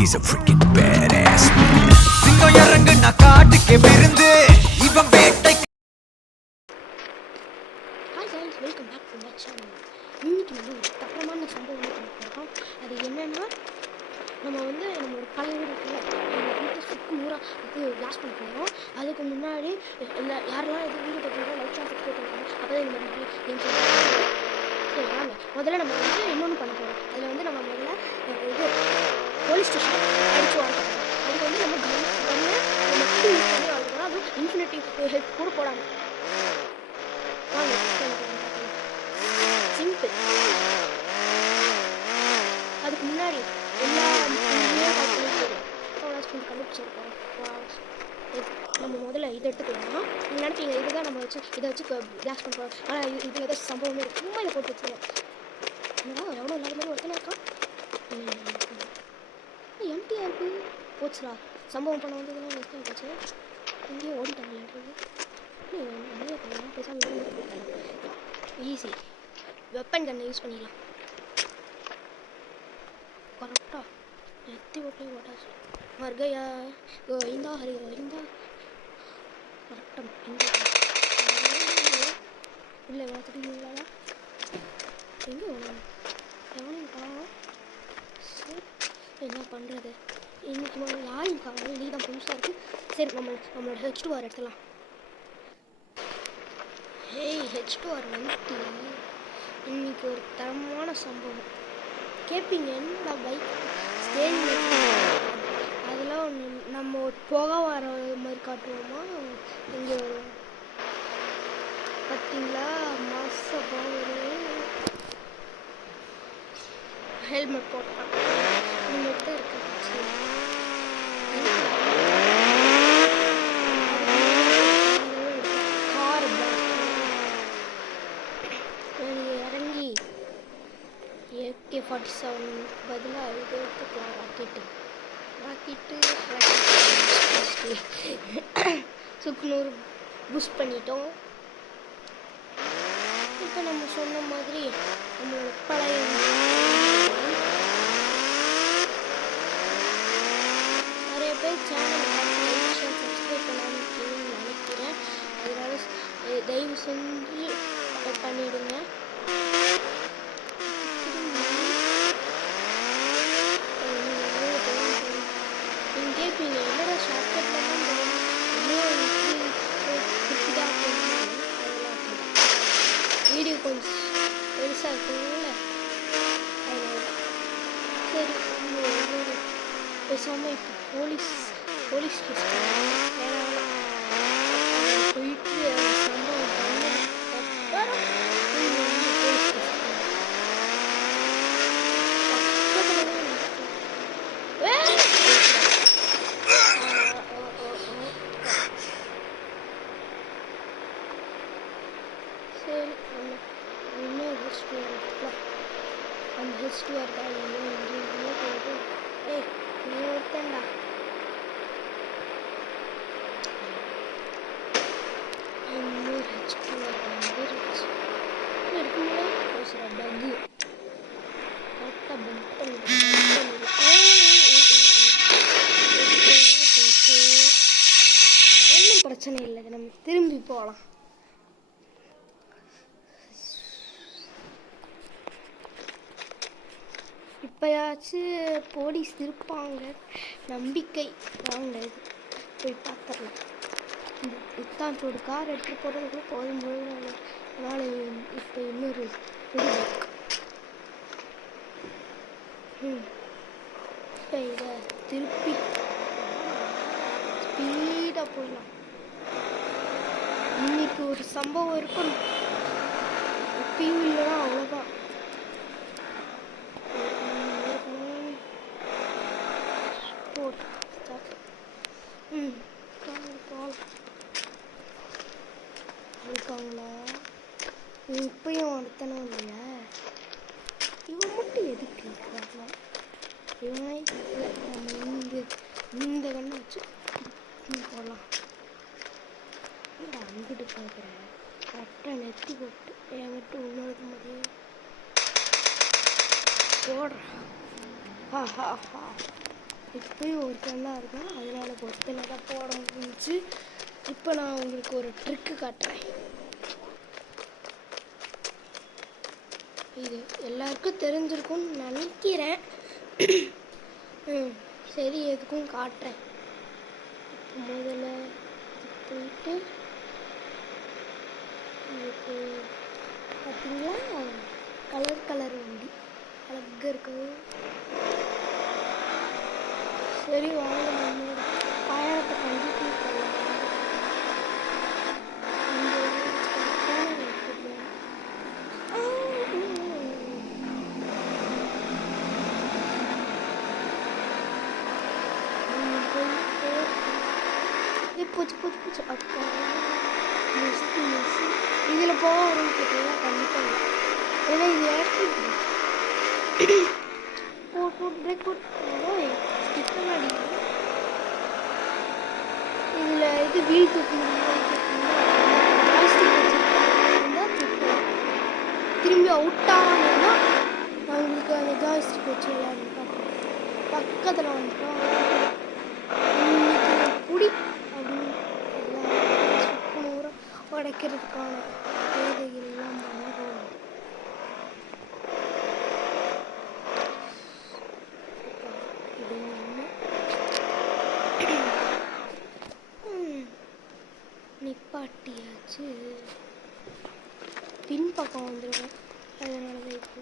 He's a freaking badass man. சிங்கம் இறங்குனா காட்டுக்கே விருந்து இவன் வேட்டை. Hi guys, welcome back to my channel. இன்னைக்கு நம்ம ஒரு தரமான சம்பவம் பார்க்கலாம். அது என்னன்னா நம்ம ஒரு பழைய வீடு இருக்குல்ல, அந்த வீட்டை சுற்றி கிளாஸ் பண்ண போகிறோம். அதுக்கு முன்னாடி யாரெல்லாம் எதுவும் வீடு கட்டுறோம் லைக் சப்ஸ்கிரைப் பண்ணுறோம். அப்போ தான் இந்த மாதிரி கேம் சரி வாங்க. முதல்ல நம்ம இன்னொன்று பண்ண போகிறோம். அதில் நம்ம முதல்ல இது போலீஸ் ஸ்டேஷன் அடிச்சு வாழ்க்கணும். அதுக்கு நம்ம கண்ணை மட்டும் யூஸ் பண்ணி வாழ்க்கணும். அதுவும் இன்ஃபினிட்டி ஹெல்ப் கூட போடாமல் வாங்க. சிம்பிள். அதுக்கு முன்னாடி எல்லா கண்டுபிடிச்சிருக்கோம். நம்ம முதல்ல இதை எடுத்துக்கலாம். நீங்கள் நினைப்பீங்க இதுதான் நம்ம இதை வச்சு கிளாஸ் பண்ணுறோம். ஆனால் இதில் ஏதாவது சம்பவமே இருக்குது. சும்மா இதை போட்டு வச்சுருவோம். எவ்வளோ எல்லாருமே ஒருத்தனை இருக்கான். எம்டியாக இருக்குது. போச்சுடா, சம்பவம் பண்ண வந்ததுலாம் நெக்ஸ்ட் போச்சு. எங்கேயும் ஓடிட்டாங்களான்றது. நிறைய பண்ணலாம். பேசாமல் ஈஸி வெப்பன் கன்னை யூஸ் பண்ணிடலாம். கரெக்டாக எத்தி ஓட்டலையும் ஓட்டாச்சு. வர்க்கையா கோவிந்தா ஹரி கோவிந்தா. கரெக்டாக இல்லை பார்த்துட்டீங்களா? எங்கே வேணும் எவனையும் காணும். சரி என்ன பண்ணுறது? இன்னைக்கு யாரையும் காணும். நீ தான் புதுசாக இருக்குது. சரி நம்மளோட H2R எடுத்துலாம். H2R இன்னைக்கு ஒரு தரமான சம்பவம். கேட்பீங்க என்னடா பைக் ஸ்டேஜ் அதெல்லாம் நம்ம போக வர மாதிரி காட்டுவோமா? இங்கே வரும் பார்த்தீங்களா? மாச போகுது. ஹெல்மெட் போட்டான். ஹெல்மெட் தான் இருக்கு. AK-47 பதிலாக இது எடுத்துக்கலாம். ராக்கெட்டு சுக்குநூறு புஷ் பண்ணிட்டோம். இப்போ நம்ம சொன்ன மாதிரி நம்மளோட பழைய நிறைய பேர் சேனல் சப்ஸ்கிரைப் பண்ணாமல் நினைக்கிறேன். அதனால தயவு செஞ்சு பண்ணிவிடுங்க. கேட்பீங்க என்னடா ஷார்ட்கட்டில் தான் வீடியோ கொஞ்சம் பெருசாக இருக்குங்கள, அதனால சரி பேசாமல் இப்போ போலீஸ் போயிட்டு சம்பவம் பண்ண அப்புறம் சரி இன்னும் அந்த H2R தான் எங்கேயும் போகுது. நீ ஒருத்தண்டா இன்னும் H2R வந்துருச்சு. இருக்குங்களா பேசுகிற பகு கரெக்டாக பக் ஒன்றும் பிரச்சனை இல்லை. நம்ம திரும்பி போகலாம். இப்போயாச்சும் போலீஸ் இருப்பாங்க நம்பிக்கை. வாங்க இது போய் பார்த்துடலாம். இத்தான்ட்டு ஒரு கார் எடுத்துகிட்டு போகிறதுக்குள்ள போதும்போது அதனால் இப்போ இன்னொரு புது பைக். இப்போ இதை திருப்பி ஸ்பீடாக போயிடலாம். இன்னைக்கு ஒரு சம்பவம் இருக்கணும். இப்பயும் இல்லைனா அவ்வளோதான். இருக்காங்களா? இப்பயும் அடுத்தனும் இல்லையா? இவன் மட்டும் எதுக்கு இருக்கிறாங்க? இவனே நம்ம இந்த கண்ணை வச்சு போடலாம். அங்கிட்டு பார்க்குறேன். கரெக்டாக நெத்தி போட்டு என்கிட்ட இன்னொரு மாதிரி போடுறேன். இப்பயும் ஒருத்தன் தான் இருக்கான், அதனால ஒருத்தனை தான் போட முடிஞ்சிச்சு. இப்போ நான் உங்களுக்கு ஒரு ட்ரிக்கு காட்டுறேன். இது எல்லாருக்கும் தெரிஞ்சிருக்கும்னு நினைக்கிறேன். சரி, எதுக்கும் காட்டுறேன். இப்போ முதல்ல போயிட்டு இதுக்கு பார்த்தீங்களா, கலர் கலர் வண்டி அழகாக இருக்குது. சரி வாங்க, நம்மளோட பயணத்தை கண்டிப்பாக போகலாம். பூச்சி பூச்சி பூச்சி அப்பா மிஸ்டு மிஸ் இதில் போக வரும்னு கேட்டீங்கன்னா கண்டிப்பாக இல்லை. ஏன்னா இது electric boat break boat sticker அடிக்குது. இதில் இது வீல் தூக்கி திரும்பி அவுட் ஆகணும்னா அவங்களுக்கு அந்த ஜாய்ஸ்டிக் வச்சு விளையாடணும் பார்ப்போம். பக்கத்தில் வந்துட்டோம் புடி அப்படின்னு உடைக்கிறதுக்கான வேலைகள்லாம் பண்ணுவோம். இது நிப்பாட்டியாச்சு. பின்பக்கம் வந்துடுவேன், அதனால தான் இப்போ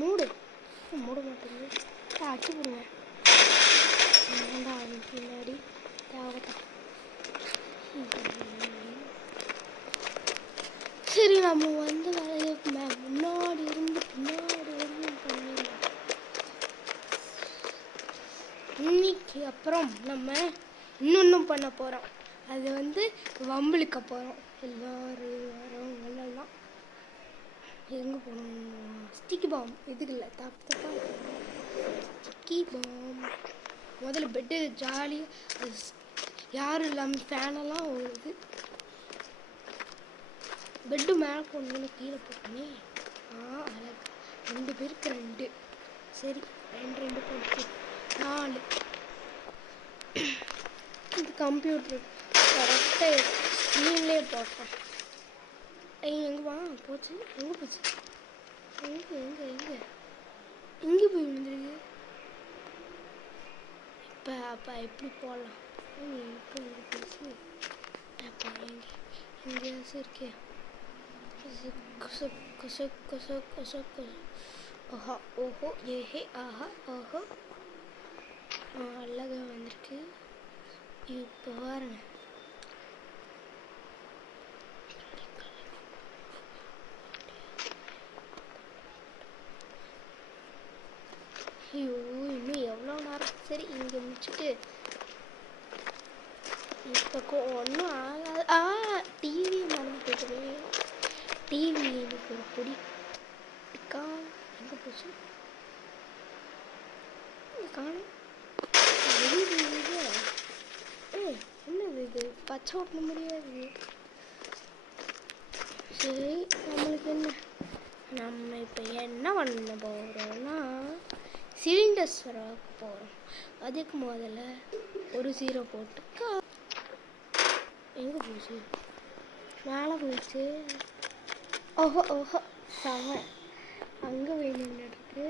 மூட மாட்டேங்குது. அடிச்சு போடுவேன் பின்னாடி தேவைதான். சரி, நம்ம வந்து வரைய முன்னாடி இருந்து பண்ணிடலாம். இன்னைக்கு அப்புறம் நம்ம இன்னொன்றும் பண்ண போகிறோம். அது வந்து வம்பிழுக்க போகிறோம். எல்லோரும் வரவங்களெல்லாம் எங்கே போகணும்? Sticky bomb. இதுக்கு இல்லை, தப்பா ஸ்டிக்கி பாம். முதல்ல பெட்டு ஜாலியாக யாரும் இல்லாமல் ஃபேனெல்லாம் ஓடுது. பெட்டு மேலே போடணும்னு கீழே போட்டோன்னே அழகு. 2 பேருக்கு 2. சரி, 2 போட்டு 4. இது கம்ப்யூட்டர் கரெக்டாக ஸ்க்ரீன்லேயே போட்டோம். எங்கே வா போச்சு? எங்கே போச்சு? எங்கே போய் விழுந்துருக்கு? அப்போ எப்படி போடலாம்? போச்சு அப்போ எங்கேயாச்சும் இருக்கே. ஓஹோ ஓஹோ ஏஹே ஆஹா ஓஹோ அழகா வந்திருக்கு. இப்போ பாருங்க, ஐயோ இன்னும் எவ்வளோ நேரம். சரி, இங்கே முடிச்சுட்டு இப்போ ஒன்றும் ஆகாது. டிவி மறந்து போயிட்டு டிவி எனக்கு பிடிக்கா. எங்கே போச்சு? காணும். என்னது இது? பச்சை ஓட்ட முடியாது. சரி, நம்மளுக்கு என்ன? நம்ம இப்போ என்ன பண்ண போகிறோம்னா சிலிண்டர்ஸ் வராக்க போகிறோம். அதுக்கு முதல்ல ஒரு 0 போட்டுக்கா. எங்கே போச்சு? மேலே போயிடுச்சு. ஓஹோ செவன். அங்கே போய் நின்றுட்டு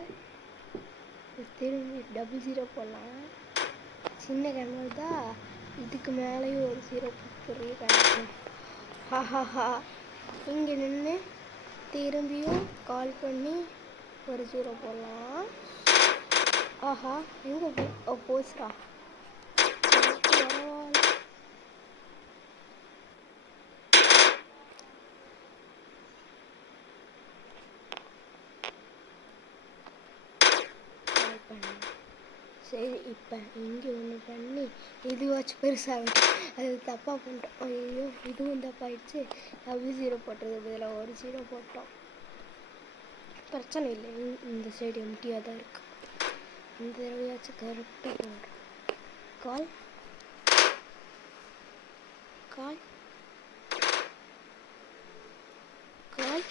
திரும்பி 00 போடலாம். சின்ன கண்ணு தான், இதுக்கு மேலேயும் ஒரு 0 பெரிய கணக்கு. ஹஹா, இங்கே நின்று திரும்பியும் கால் பண்ணி ஒரு 0 போடலாம். ஆஹா, எங்கே போய் போச்சுடா. சரி, இப்போ இங்கே ஒன்று பண்ணி இதுவாச்சும் பெருசாக அது தப்பாக பண்ணிட்டோம். ஐயோ, இதுவும் தப்பாயிடுச்சு. 00 போட்டது பதில் ஒரு 0 போட்டோம். பிரச்சனை இல்லை, இந்த சைடு எம்டியாக தான் இருக்கு. இந்த தடவையாச்சும் கரெக்டாக போடுறோம். கால் கால் கால்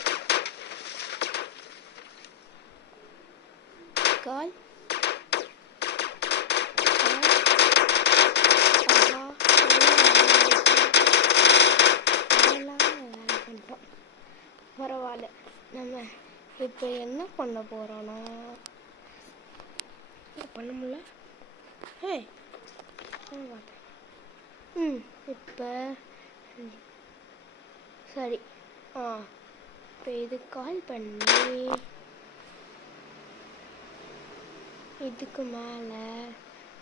கால் பண்ண போகிறானா பண்ண முடியல. ஏய் இப்போ சரி இப்போ இது கால் பண்ணி இதுக்கு மேலே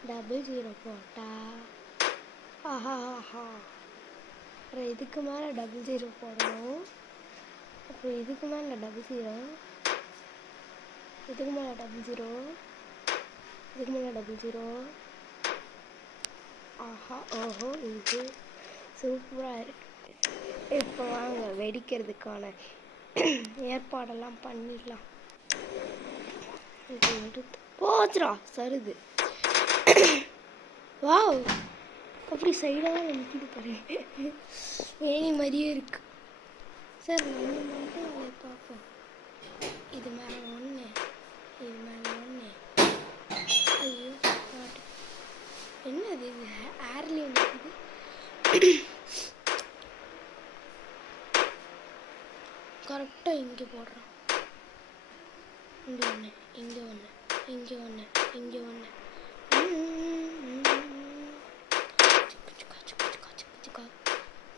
00 போட்டா அப்புறம் இதுக்கு மேலே 00 போடணும். அப்புறம் இதுக்கு மேலே 00, இதுக்கு மேலே 00, இதுக்கு மேலே 00. ஓஹோ இது சூப்பராக இருக்கு. இப்போ வாங்க வெடிக்கிறதுக்கான ஏற்பாடெல்லாம் பண்ணிடலாம். இது எடுத்து போச்சுரா சருது. வாவ் அப்படி சைடாக தான் நிற்கிது பாருங்க. ஏனி மாதிரியே இருக்கு. சார் நம்ம மட்டும் அதை பார்ப்போம். இது மேலே ஒன்று, இது மேலே ஒன்று. ஐயோ என்னது இது ஏர்லேயும் இருக்குது. கரெக்டாக இங்கே போடுறோம். இங்கே ஒன்று, இங்கே ஒன்று, இங்கே ஒன்று, இங்கே ஒன்று.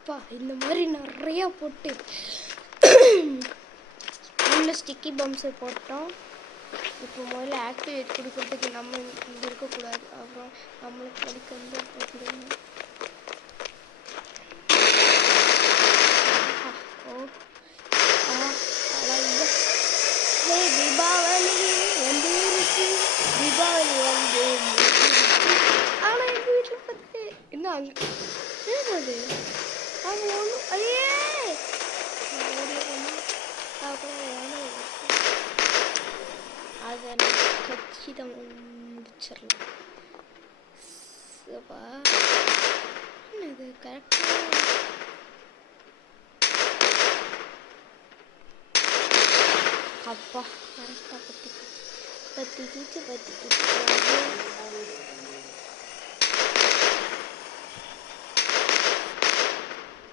அப்பா இந்த மாதிரி நிறையா போட்டு உள்ள ஸ்டிக்கி பம்ப்ஸை போட்டோம். இப்போ முதல்ல ஆக்டிவேட் கொடுக்கறதுக்கு நம்ம இங்கே இருக்கக்கூடாது. அப்புறம் நம்மளுக்கு வலிக்கு வந்து போட்டுருவோம். தீபாவளி வந்துருச்சு, தீபாவளி வந்து ஆனால் எங்கள் வீட்டில் பார்த்து என்ன அங்கே என்னது அவங்க ஒன்றும் ஐயே அதை கச்சிதம் முடிச்சிடலாம். என்னது கரெக்டாக அப்பா கரெக்டாக பத்திக்கிச்சு.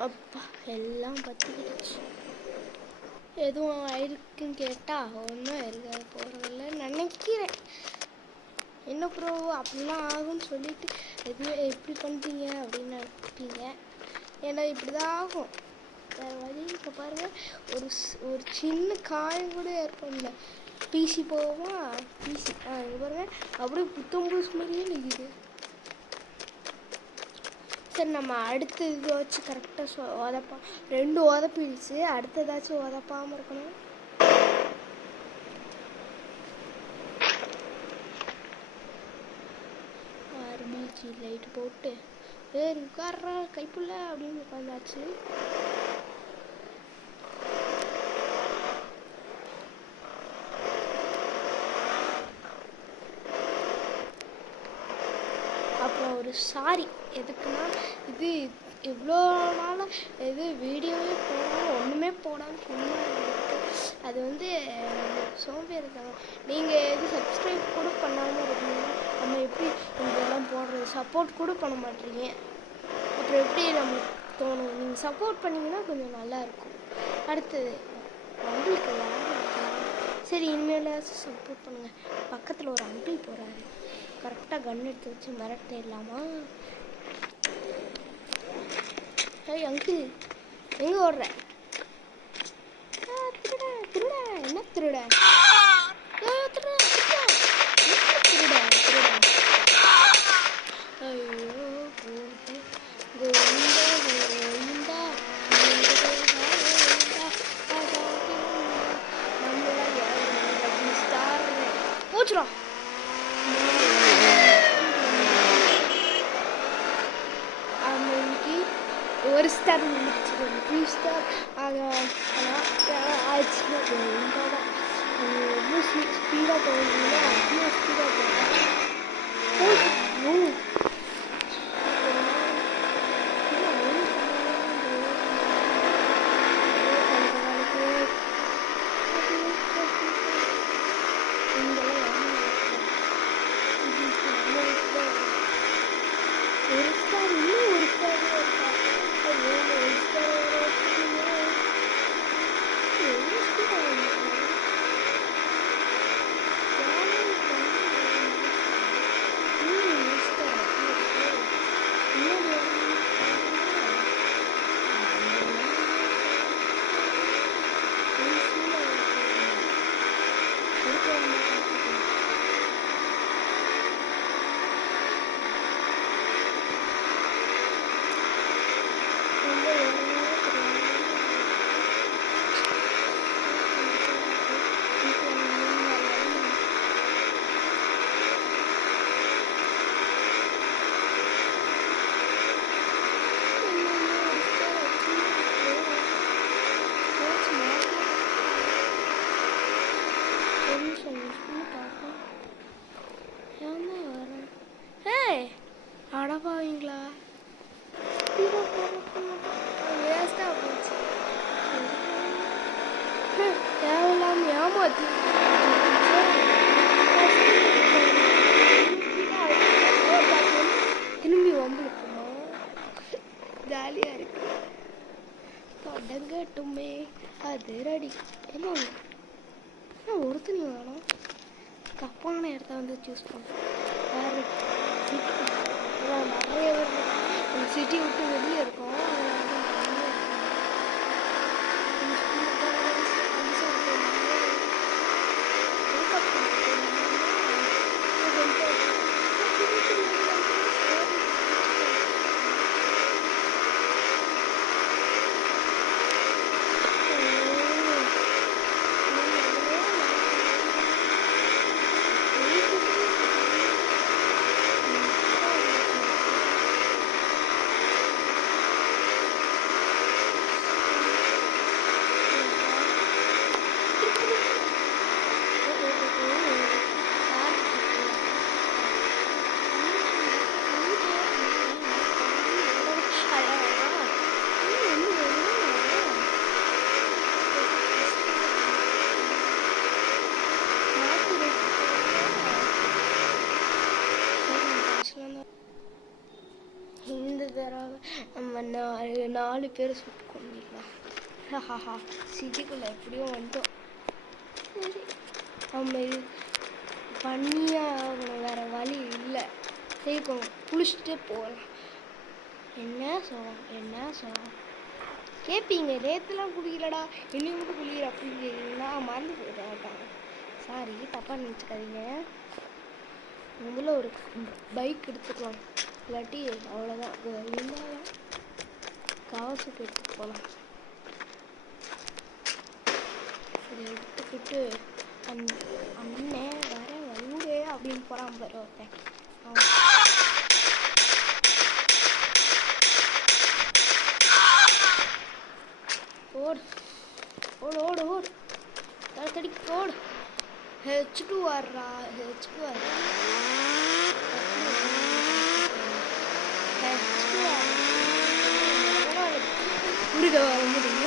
அப்பா எல்லாம் பற்றிக்கிடுச்சு. எதுவும் ஆயிருக்குன்னு கேட்டால் ஒன்றும் இருக்காது போகிறதில்ல நினைக்கிறேன். என்ன ப்ரோ அப்படிலாம் ஆகும்னு சொல்லிட்டு எதுவும் எப்படி பண்ணுறீங்க அப்படின்னு நினைப்பீங்க. ஏன்னா இப்படி தான் ஆகும், வேறு வழி. இப்போ பாருங்கள் ஒரு சின்ன காயம் கூட ஏற்படல. பிசி போவோமா பிசி இது பாருங்கள் அப்படியே புத்தம்பூஸ் மாதிரியே நிற்கிது. சரி நம்ம அடுத்த இது வச்சு கரெக்டாக உதப்பா 2 உதப்பிடுச்சு. அடுத்ததாச்சும் உதப்பாமல் இருக்கணும். ஆர்பிஜி லைட் போட்டு உட்கார்றா கைப்புள்ள அப்படின்னு உட்காந்தாச்சு. அப்புறம் ஒரு சாரி எதுக்குன்னா இது இவ்வளோ நாளாக இது வீடியோவே போடாமல் ஒன்றுமே போடாமல் சும்மா இருக்குது. அது வந்து சோம்பேறித்தனம். நீங்கள் எது சப்ஸ்கிரைப் கூட பண்ணாமல் இருக்கீங்கன்னா நம்ம எப்படி இதெல்லாம் போடுறது, சப்போர்ட் கூட பண்ண மாட்டீங்க. அப்புறம் எப்படி நம்மளுக்கு தோணும். நீங்கள் சப்போர்ட் பண்ணிங்கன்னா கொஞ்சம் நல்லாயிருக்கும். அடுத்தது அங்கிளுக்கு யாரும் இருக்காங்க. சரி இனிமேலாச்சும் சப்போர்ட் பண்ணுங்கள். பக்கத்தில் ஒரு அங்கிள் போகிறாரு. கரெக்டாக கன் எடுத்து வச்சு மிரட்டிடலாமா? ஏய் அங்கிள் எங்கே ஓடுற? திருட என்ன திருட? ஐயோ போச்சுடா. ஒரு ஸ்டார் முடிச்சு 3 ஸ்டார் ஆயிடுச்சுன்னா எவ்வளோ ஸ்பீடாக போகுதுன்னா அவ்வளோ ஸ்பீடாக போகும். தேரடி ஏமா ஒருத்தனி வேணும் தப்பான இடத்த வந்து சூஸ் பண்ணேன். வேறு நிறைய பேர் சிட்டி விட்டு வெளியே இருக்கோம். இந்த தடவை நம்ம 4 பேர் சுட்டு கொண்டிடலாம். சிட்டிக்குள்ளே எப்படியோ வந்துட்டோம். சரி நம்ம இது பண்ணியே ஆகணும், வேறு வழி இல்லை. சரி குளிச்சுட்டே போகலாம். என்ன சோகம் கேட்பீங்க, நேற்றுலாம் குளிக்கலடா இன்னும் மட்டும் குளிக்கிற அப்படின்னு கேட்குறீங்களா? மறந்து போயிட்டாங்க. சாரி, தப்பாக நினச்சிக்காதீங்க. முதல்ல ஒரு பைக் எடுத்துக்கலாம், இல்லாட்டி அவ்வளோதான். இருந்தாலும் கவசத்துக்கு எடுத்துட்டு போகலாம். இதை எடுத்துக்கிட்டு அண்ணன் வர ஊரே அப்படின்னு போகிறான் பாரு ஒருத்தன். ஓடு ஓடு ஓடு ஓடு தடி ஓடு. ஹெச்2 வர்றா, ஹெச்2 வர்றா, உருக வர முடியும்.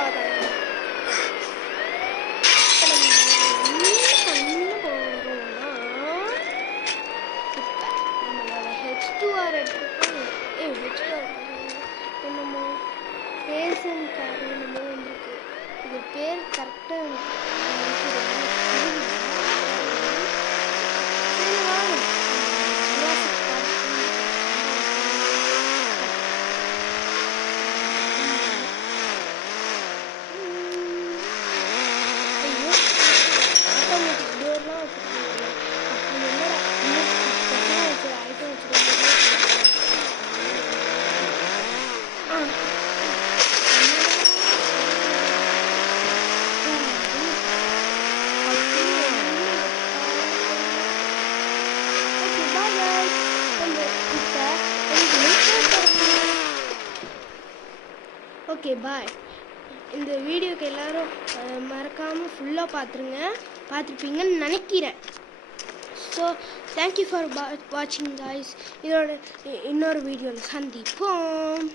தேவைதான். H2R எடுத்துருக்கோம். H2R என்னமோ பேசன் கார் என்னமோ வந்துருக்கு. இது பேர் கரெக்டாக ஓகே பாய். இந்த வீடியோக்கு எல்லாரும் மறக்காமல் ஃபுல்லாக பார்த்துருப்பீங்கன்னு நினைக்கிறேன். ஸோ தேங்க்யூ ஃபார் வாட்சிங் காய்ஸ். இதோட இன்னொரு வீடியோவில் சந்திப்போம்.